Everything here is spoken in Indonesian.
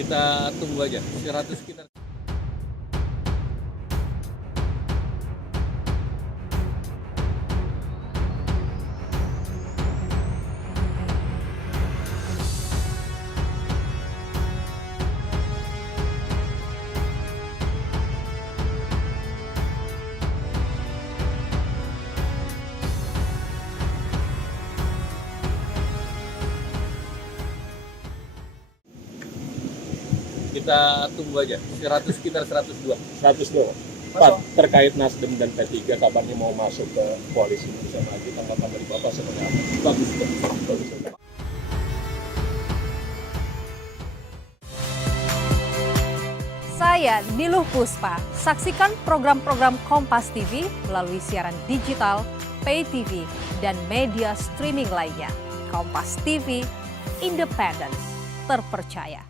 Kita tunggu aja, 100 kita. Kita tunggu aja, sekitar 102. 102. Pak, terkait Nasdem dan P3 kabarnya mau masuk ke koalisi Indonesia Maju, tanggapan dari Bapak sebenarnya apa? Bagus. Saya Niluh Puspa. Saksikan program-program Kompas TV melalui siaran digital, pay TV, dan media streaming lainnya. Kompas TV, independen, terpercaya.